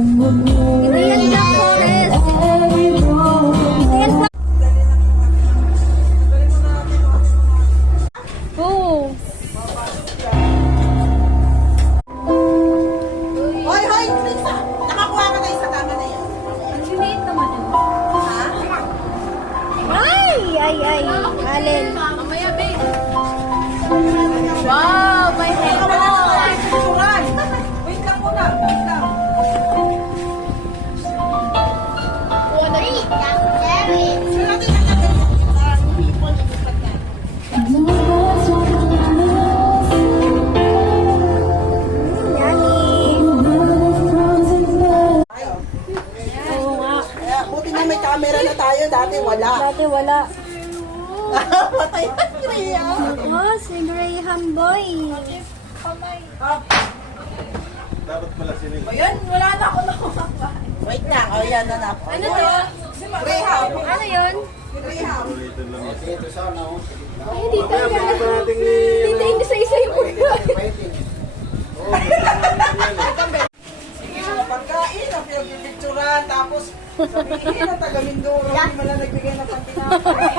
Ito yan, Black Forest. Ito yan, Black. Oh. Hoy, hoy! Lisa! Nakakuha ka na isa, tama na yan. Ang liliit naman yun. Ay. Alin. Mamaya, babe. Wow, may Wala na tayo sa turan. Wait lang muna, wait lang. Sure natin ang gagawin. Hipon, ilipat na. Oo nga. Buti na may camera na tayo, dati wala. Dati wala. Patay na, Rhea. Oh, si Graham Boy. O yan, wala na ako nakuha. Wait lang, o yan na na. Ano to? Rehab. Ano yun? Rehab. Ay, dito. Dito, hindi sa isa yung pagkain. Sige, mga pagkain, ang pinagpipicturan, tapos sabihin na taga Mindoro, hindi mo lang nagbigay ng pantinapay.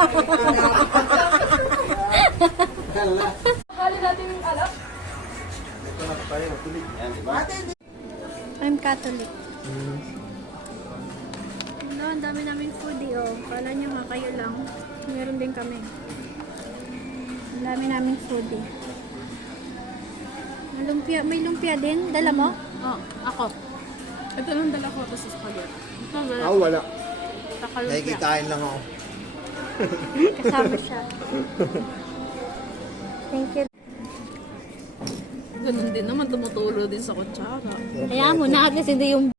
Ate, I'm Catholic. No, ang dami naming foodie, oh. Kala nyo nga, kayo lang. Meron din kami. Ang dami naming foodie. May lumpia din. Dala mo? Oh, ako. Ito lang dala ko, tapos spaghetti. Ito wala. Ako wala. Takalumpia. Nakikikain lang ako. Kasama siya. Thank you. Ganun din naman, tumutulo din sa kutsara. Kaya mo na, at least hindi yung